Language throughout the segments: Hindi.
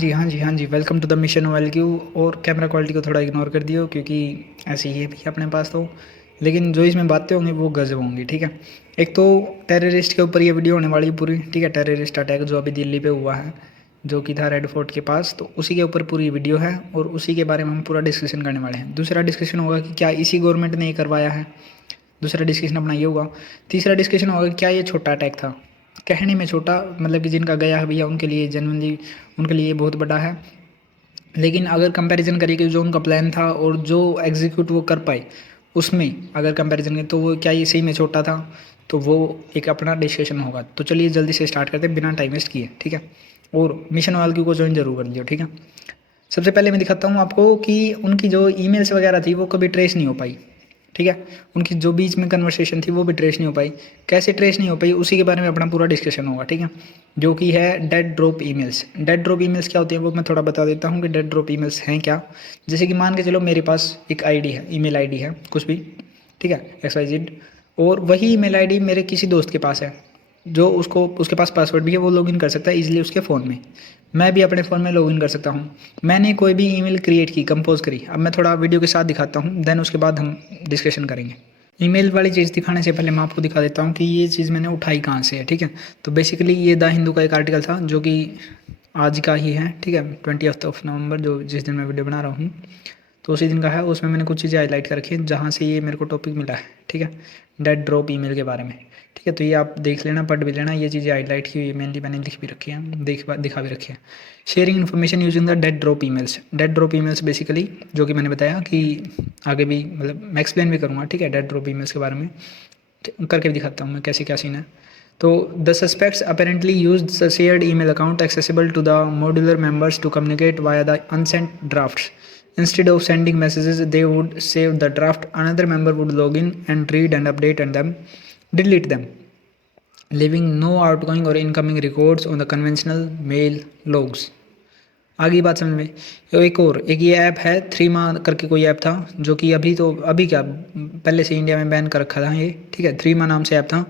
हाँ जी, वेलकम टू द मिशन वेलक्यू। और कैमरा क्वालिटी को थोड़ा इग्नोर कर दियो क्योंकि ऐसे ही है भी अपने पास तो, लेकिन जो इसमें बातें होंगी वो गज़ब होंगी। ठीक है, एक तो टेररिस्ट के ऊपर ये वीडियो होने वाली है पूरी। ठीक है, टेररिस्ट अटैक जो अभी दिल्ली पे हुआ है, जो कि था रेड फोर्ट के पास, तो उसी के ऊपर पूरी वीडियो है और उसी के बारे में हम पूरा डिस्कशन करने वाले हैं। दूसरा डिस्कशन होगा कि क्या इसी गवर्नमेंट ने ये करवाया है, दूसरा डिस्कशन अपना ये होगा। तीसरा डिस्कशन होगा क्या ये छोटा अटैक था, कहने में छोटा, मतलब कि जिनका गया है भैया उनके लिए जेनुइनली उनके लिए बहुत बड़ा है, लेकिन अगर कंपैरिजन करिए कि जो उनका प्लान था और जो एग्जीक्यूट वो कर पाए, उसमें अगर कंपैरिजन करें तो वो क्या ये सही में छोटा था, तो वो एक अपना डिस्कशन होगा। तो चलिए जल्दी से स्टार्ट करते हैं बिना टाइम वेस्ट किए। ठीक है, और मिशन वाल को ज्वाइन जरूर कर लियो। ठीक है, सबसे पहले मैं दिखाता हूँ आपको कि उनकी जो ईमेल्स वगैरह थी वो कभी ट्रेस नहीं हो पाई। ठीक है, उनकी जो बीच में कन्वर्सेशन थी वो भी ट्रेस नहीं हो पाई। कैसे ट्रेस नहीं हो पाई उसी के बारे में अपना पूरा डिस्कशन होगा। ठीक है, जो कि है dead drop emails. Dead drop emails क्या होती हैं वो मैं थोड़ा बता देता हूँ कि डेड ड्रॉप ईमेल्स हैं क्या। जैसे कि मान के चलो मेरे पास एक आईडी है, ईमेल आईडी है कुछ भी, ठीक है, XYZ, और वही ईमेल आईडी मेरे किसी दोस्त के पास है, जो उसको उसके पास पासवर्ड भी है, वो लॉगिन कर सकता है इजीली उसके फ़ोन में। मैं भी अपने फ़ोन में लॉगिन कर सकता हूँ। मैंने कोई भी ईमेल क्रिएट की, कंपोज करी, अब मैं थोड़ा वीडियो के साथ दिखाता हूँ, देन उसके बाद हम डिस्कशन करेंगे। ईमेल वाली चीज़ दिखाने से पहले मैं आपको दिखा देता हूँ कि ये चीज़ मैंने उठाई कहाँ से है। ठीक है, तो बेसिकली ये द हिंदू का एक आर्टिकल था जो कि आज का ही है। ठीक है, 20 नवंबर, जो जिस दिन मैं वीडियो बना रहा हूँ तो उसी दिन का है। उसमें मैंने कुछ चीज़ें हाईलाइट कर रखी हैं जहाँ से ये मेरे को टॉपिक मिला है। ठीक है, डेड ड्रॉप ईमेल के बारे में। ठीक है, तो ये आप देख लेना, पढ़ भी लेना, ये चीज़ें हाईलाइट की हुई मेनली मैंने लिख भी रखी है, दिखा भी रखी है। Sharing information using the dead drop emails. Dead drop emails basically जो कि मैंने बताया कि आगे भी मतलब मैं एक्सप्लेन भी करूँगा। ठीक है, डेड ड्रॉप ईमेल्स के बारे में करके भी दिखाता हूँ मैं कैसे क्या सीन है। तो the suspects apparently use the shared email account accessible to the modular members to communicate via the unsent drafts. Instead of sending messages, they would save the draft. Another member would log in and read and update and then delete them, leaving no outgoing or incoming records on the conventional mail logs. आगे बात समझ में। तो एक ये ऐप है, थ्रीमा करके कोई ऐप था, जो कि अभी क्या पहले से इंडिया में बैन कर रखा था ये। ठीक है, थ्रीमा नाम से ऐप था।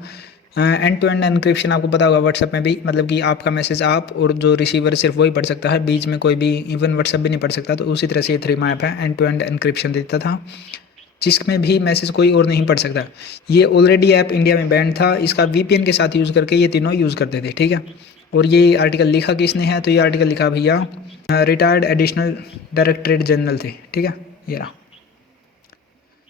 एंड टू एंड एनक्रिप्शन आपको पता होगा व्हाट्सएप में भी, मतलब कि आपका मैसेज आप और जो रिसीवर सिर्फ वही पढ़ सकता है, बीच में कोई भी इवन व्हाट्सएप भी नहीं पढ़ सकता। तो उसी तरह से ये थ्रीमा ऐप है, एंड टू एंड एनक्रिप्शन देता था, जिसमें भी मैसेज कोई और नहीं पढ़ सकता। ये ऑलरेडी ऐप इंडिया में बैंड था, इसका VPN के साथ यूज़ करके ये तीनों यूज़ करते थे। ठीक है, और ये आर्टिकल लिखा किसने है, तो ये आर्टिकल लिखा भैया रिटायर्ड एडिशनल डायरेक्टरेट जनरल थे। ठीक है, ये रहा,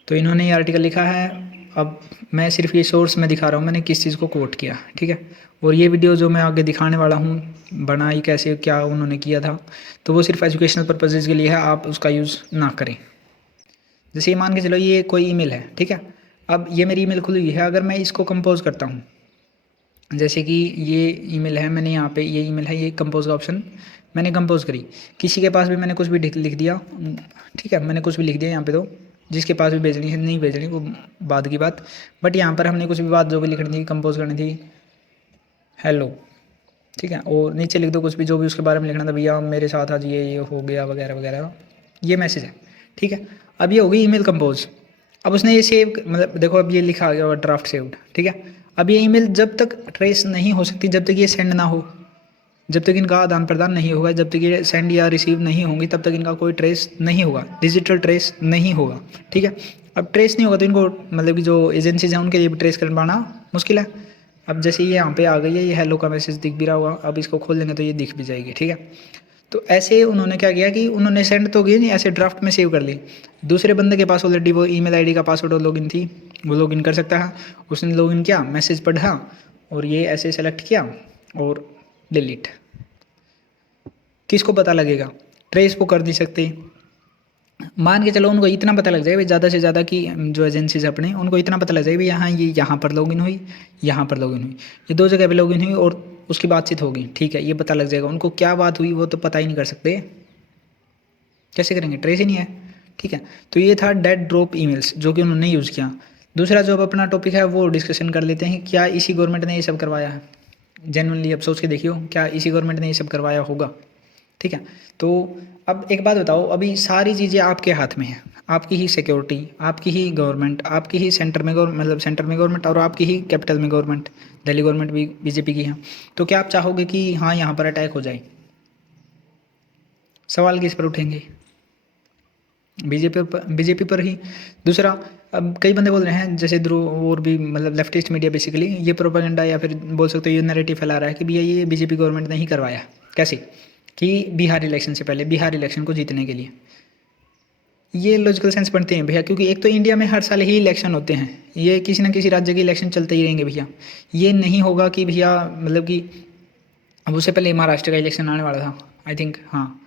तो इन्होंने ये आर्टिकल लिखा है। अब मैं सिर्फ ये सोर्स में दिखा रहा हूँ मैंने किस चीज़ को कोट किया। ठीक है, और ये वीडियो जो मैं आगे दिखाने वाला हूँ बनाई कैसे क्या उन्होंने किया था, तो वो सिर्फ एजुकेशनल पर्पजेज़ के लिए है, आप उसका यूज़ ना करें। जैसे ये मान के चलो ये कोई ईमेल है। ठीक है, अब ये मेरी ईमेल खुली हुई है, अगर मैं इसको कंपोज करता हूँ, जैसे कि ये ईमेल है, मैंने यहाँ पे ये ईमेल है, ये कंपोज का ऑप्शन मैंने कंपोज करी, किसी के पास भी मैंने कुछ भी लिख दिया। ठीक है, मैंने कुछ भी लिख दिया यहाँ पे, तो जिसके पास भी भेजनी है नहीं भेजनी वो बाद की बात, बट यहाँ पर हमने कुछ भी बात जो भी लिखनी थी कंपोज करनी थी, हेलो। ठीक है, और नीचे लिख दो कुछ भी जो भी उसके बारे में लिखना था, भैया मेरे साथ आज ये हो गया वगैरह वगैरह, ये मैसेज है। ठीक है, अब ये हो गई ईमेल कंपोज। अब उसने ये सेव, मतलब देखो अब ये लिखा गया ड्राफ्ट सेव्ड। ठीक है, अब ये ईमेल जब तक ट्रेस नहीं हो सकती, जब तक ये सेंड ना हो, जब तक इनका आदान प्रदान नहीं होगा, जब तक ये सेंड या रिसीव नहीं होंगी, तब तक इनका कोई ट्रेस नहीं होगा, डिजिटल ट्रेस नहीं होगा। ठीक है, अब ट्रेस नहीं होगा तो इनको मतलब कि जो एजेंसीज हैं उनके लिए भी ट्रेस कर पाना मुश्किल है। अब जैसे ये यहाँ पे आ गई है, ये हेलो का मैसेज दिख भी रहा होगा, अब इसको खोल लेंगे तो ये दिख भी जाएगी। ठीक है, तो ऐसे उन्होंने क्या किया कि उन्होंने सेंड तो की नहीं, ऐसे ड्राफ्ट में सेव कर ली। दूसरे बंदे के पास ऑलरेडी वो ईमेल आईडी का पासवर्ड और लॉगिन थी, वो लॉगिन कर सकता है। उसने लॉगिन किया, मैसेज पढ़ा और ये ऐसे सेलेक्ट किया और डिलीट। किसको पता लगेगा, ट्रेस को कर नहीं सकते। मान के चलो उनको इतना पता लग जाएगा ज़्यादा से ज़्यादा कि जो एजेंसीज अपने उनको इतना पता लग जाएगा यहाँ ये यहाँ पर लॉगिन हुई, यहाँ पर लॉगिन हुई, ये दो जगह पे लॉगिन हुई और उसकी बातचीत होगी। ठीक है, ये पता लग जाएगा उनको, क्या बात हुई वो तो पता ही नहीं कर सकते, कैसे करेंगे, ट्रेस ही नहीं है। ठीक है, तो ये था डेड ड्रॉप ईमेल्स जो कि उन्होंने यूज़ किया। दूसरा जो अब अपना टॉपिक है वो डिस्कशन कर लेते हैं, क्या इसी गवर्नमेंट ने ये सब करवाया है। जेनुअनली अब सोच के देखियो, क्या इसी गवर्नमेंट ने ये सब करवाया होगा। ठीक है, तो अब एक बात बताओ, अभी सारी चीज़ें आपके हाथ में है, आपकी ही सिक्योरिटी, आपकी ही गवर्नमेंट, आपकी ही सेंटर में मतलब सेंटर में गवर्नमेंट और आपकी ही कैपिटल में गवर्नमेंट, दिल्ली गवर्नमेंट भी बीजेपी की है। तो क्या आप चाहोगे कि हाँ यहाँ पर अटैक हो जाए, सवाल किस पर उठेंगे? बीजेपी पर ही। दूसरा, अब कई बंदे बोल रहे हैं जैसे ध्रुव और भी मतलब लेफ्टिस्ट मीडिया बेसिकली ये प्रोपेगेंडा या फिर बोल सकते हो ये नैरेटिव फैला रहा है कि भैया ये बीजेपी गवर्नमेंट ने ही करवाया। कैसे? कि बिहार इलेक्शन से पहले, बिहार इलेक्शन को जीतने के लिए। ये लॉजिकल सेंस बनते हैं भैया, क्योंकि एक तो इंडिया में हर साल ही इलेक्शन होते हैं, ये किसी न किसी राज्य के इलेक्शन चलते ही रहेंगे भैया। ये नहीं होगा कि भैया मतलब कि अब उससे पहले महाराष्ट्र का इलेक्शन आने वाला था आई थिंक, हाँ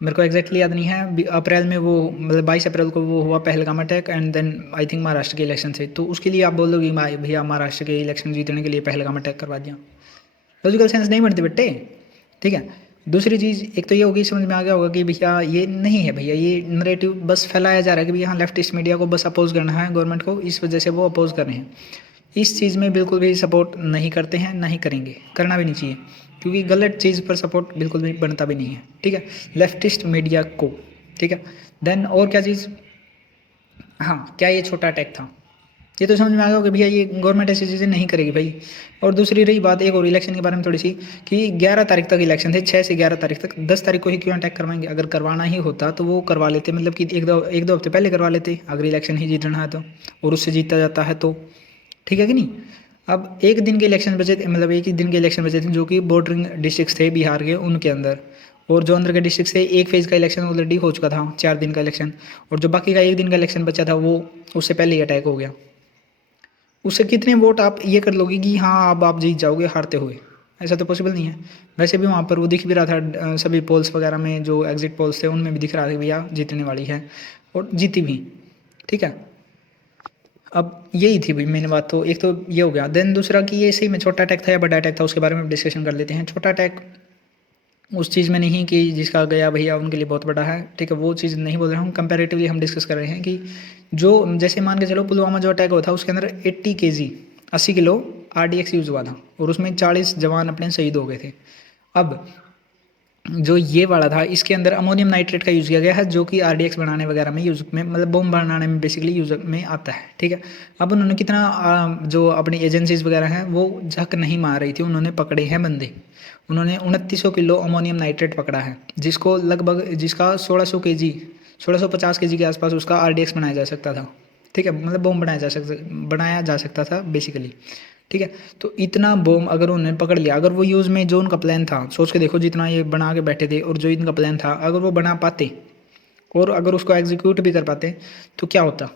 मेरे को एग्जैक्टली याद नहीं है। अप्रैल में वो मतलब 22 अप्रैल को वो हुआ Pahalgam attack, and then I think Maharashtra के इलेक्शन थे, तो उसके लिए आप बोलोगे भैया महाराष्ट्र के इलेक्शन जीतने के लिए पहलगाम अटैक करवा दिया। लॉजिकल सेंस नहीं बनते बेटे, ठीक है। दूसरी चीज़, एक तो ये होगी, समझ में आ गया होगा कि भैया ये नहीं है भैया, ये नरेटिव बस फैलाया जा रहा है कि भैया हाँ लेफ्टिस्ट मीडिया को बस अपोज करना है गवर्नमेंट को, इस वजह से वो अपोज कर रहे हैं। इस चीज़ में बिल्कुल भी सपोर्ट नहीं करते हैं, ना ही करेंगे, करना भी नहीं चाहिए, क्योंकि गलत चीज़ पर सपोर्ट बिल्कुल भी बनता भी नहीं है, ठीक है, लेफ्टिस्ट मीडिया को, ठीक है। देन और क्या चीज़, हाँ क्या ये छोटा अटैक था, ये तो समझ में आ गया होगा भैया ये गवर्नमेंट ऐसी चीज़ें नहीं करेगी भाई। और दूसरी रही बात एक और इलेक्शन के बारे में थोड़ी सी, कि 11 तारीख तक इलेक्शन थे, 6 से 11 तारीख तक, 10 तारीख को ही क्यों अटैक करवाएंगे? अगर करवाना ही होता तो वो करवा लेते, मतलब कि एक दो हफ्ते पहले करवा लेते, अगर इलेक्शन ही जीतना है तो, और उससे जीता जाता है तो, ठीक है कि नहीं। अब एक दिन के इलेक्शन बचे थे, मतलब एक ही दिन के इलेक्शन बचे थे जो कि बॉर्डरिंग डिस्ट्रिक्ट थे बिहार के, उनके अंदर, और जो अंदर के डिस्ट्रिक्ट थे एक फेज़ का इलेक्शन ऑलरेडी हो चुका था, 4 दिन का इलेक्शन, और जो बाकी का एक दिन का इलेक्शन बचा था वो उससे पहले ही अटैक हो गया। उससे कितने वोट आप ये कर लोगे कि हाँ अब आप जीत जाओगे हारते हुए? ऐसा तो पॉसिबल नहीं है। वैसे भी वहाँ पर वो दिख भी रहा था, सभी पोल्स वगैरह में जो एग्जिट पोल्स थे उनमें भी दिख रहा था भैया जीतने वाली है, और जीती भी, ठीक है। अब यही थी भाई मेन बात, तो एक तो ये हो गया। देन दूसरा कि ये सही में छोटा अटैक था या बड़ा अटैक था, उसके बारे में डिस्कशन कर लेते हैं। छोटा अटैक उस चीज़ में नहीं कि जिसका गया भैया उनके लिए बहुत बड़ा है, ठीक है, वो चीज़ नहीं बोल रहे हम, कंपैरेटिवली हम डिस्कस कर रहे हैं कि जो जैसे मान के चलो पुलवामा जो अटैक हुआ था उसके अंदर 80 kg 80 किलो RDX यूज़ हुआ था, और उसमें 40 जवान अपने शहीद हो गए थे। अब जो ये वाला था इसके अंदर अमोनियम नाइट्रेट का यूज़ किया गया है, जो कि RDX बनाने वगैरह में यूज़ में, मतलब बम बनाने में बेसिकली यूज़ में आता है, ठीक है। अब उन्होंने कितना जो अपनी एजेंसीज वगैरह हैं वो झक नहीं मार रही थी, उन्होंने पकड़े हैं बंदे, उन्होंने 2900 किलो अमोनियम नाइट्रेट पकड़ा है, जिसको लगभग जिसका 1600 kg 1650 kg के आसपास उसका RDX बनाया जा सकता था, ठीक है, मतलब बम बनाया जा सकता था बेसिकली, ठीक है। तो इतना बम अगर उन्होंने पकड़ लिया, अगर वो यूज़ में जो उनका प्लान था, सोच के देखो जितना ये बना के बैठे थे और जो इनका प्लान था, अगर वो बना पाते और अगर उसको एग्जीक्यूट भी कर पाते तो क्या होता।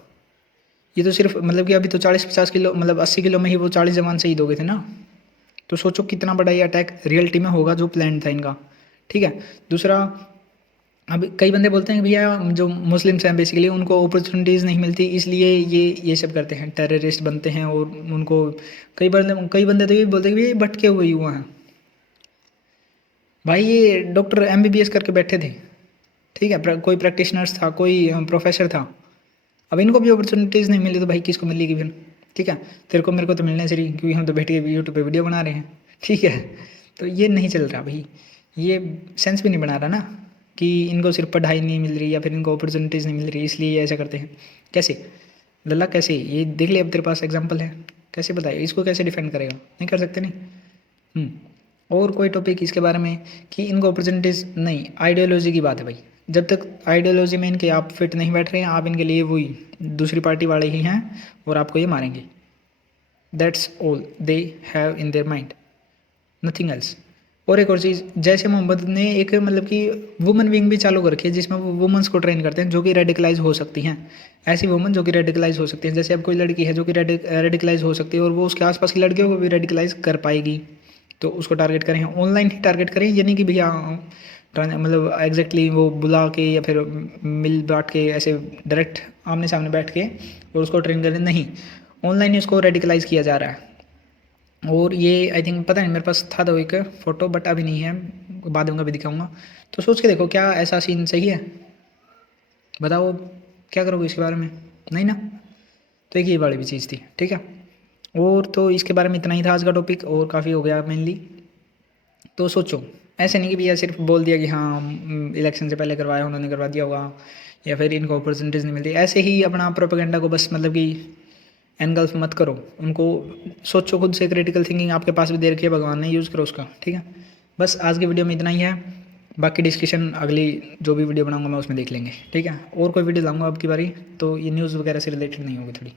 ये तो सिर्फ मतलब कि अभी तो 40-50 किलो मतलब 80 किलो में ही वो 40 जवान शहीद हो गए थे ना, तो सोचो कितना बड़ा ये अटैक रियलिटी में होगा जो प्लान था इनका, ठीक है। दूसरा, अब कई बंदे बोलते हैं कि भैया जो मुस्लिम्स हैं बेसिकली उनको अपॉर्चुनिटीज़ नहीं मिलती, इसलिए ये सब करते हैं, टेररिस्ट बनते हैं, और उनको कई बंदे तो ये बोलते हैं कि ये भटके हुए युवा हैं। भाई ये डॉक्टर MBBS करके बैठे थे, ठीक है, कोई प्रैक्टिशनर्स था, कोई प्रोफेसर था, अब इनको भी अपॉर्चुनिटीज़ नहीं मिली तो भाई किसको मिलेगी फिर, ठीक है। तेरे को मेरे को तो मिलने से रही, क्योंकि हम तो बैठ के यूट्यूब पे वीडियो बना रहे हैं, ठीक है। तो ये नहीं चल रहा भाई, ये सेंस भी नहीं बना रहा ना कि इनको सिर्फ पढ़ाई नहीं मिल रही या फिर इनको अपॉर्चुनिटीज़ नहीं मिल रही इसलिए ये ऐसा करते हैं। कैसे लल्ला, कैसे ये देख ले, अब तेरे पास एग्जाम्पल है, कैसे बताए इसको, कैसे डिफेंड करेगा? नहीं कर सकते नहीं। और कोई टॉपिक इसके बारे में कि इनको अपॉर्चुनिटीज़ नहीं, आइडियोलॉजी की बात है भाई, जब तक आइडियोलॉजी में इनके आप फिट नहीं बैठ रहे हैं, आप इनके लिए वही दूसरी पार्टी वाले ही हैं और आपको ये मारेंगे। That's all they have in their mind, nothing else. और एक और चीज़, जैसे मोहम्मद ने एक मतलब कि वुमेन विंग भी चालू कर रखी है जिसमें वो वुमेंस को ट्रेन करते हैं जो कि रेडिकलाइज हो सकती हैं, ऐसी वुमेन जो कि रेडिकलाइज हो सकती हैं। जैसे अब कोई लड़की है जो कि रेडिकलाइज हो सकती है और वो उसके आसपास की लड़कियों को भी रेडिकलाइज कर पाएगी, तो उसको टारगेट करें, ऑनलाइन ही टारगेट करें, यानी कि भैया मतलब एग्जैक्टली वो बुला के या फिर मिल बांट के ऐसे डायरेक्ट आमने सामने बैठ के और उसको ट्रेन करें, नहीं, ऑनलाइन ही उसको रेडिकलाइज किया जा रहा है। और ये आई थिंक पता नहीं, मेरे पास था तो एक फ़ोटो बट अभी नहीं है, बाद में कभी दिखाऊंगा। तो सोच के देखो क्या ऐसा सीन सही है? बताओ क्या करोगे इसके बारे में? नहीं ना। तो एक ये वाली भी चीज़ थी, ठीक है। और तो इसके बारे में इतना ही था आज का टॉपिक, और काफ़ी हो गया मेनली। तो सोचो, ऐसे नहीं कि भैया सिर्फ बोल दिया कि हाँ इलेक्शन से पहले करवाया, उन्होंने करवा दिया होगा, या फिर इनको अपॉर्चुनिटीज़ नहीं मिलती, ऐसे ही अपना प्रोपेगेंडा को बस मतलब कि एनगल्फ मत करो उनको। सोचो खुद से, क्रिटिकल थिंकिंग आपके पास भी दे रखी है भगवान ने, यूज़ करो उसका, ठीक है। बस आज की वीडियो में इतना ही है, बाकी डिस्कशन अगली जो भी वीडियो बनाऊंगा मैं उसमें देख लेंगे, ठीक है। और कोई वीडियो लाऊंगा अब की बारी तो ये न्यूज़ वगैरह से रिलेटेड नहीं होगी थोड़ी।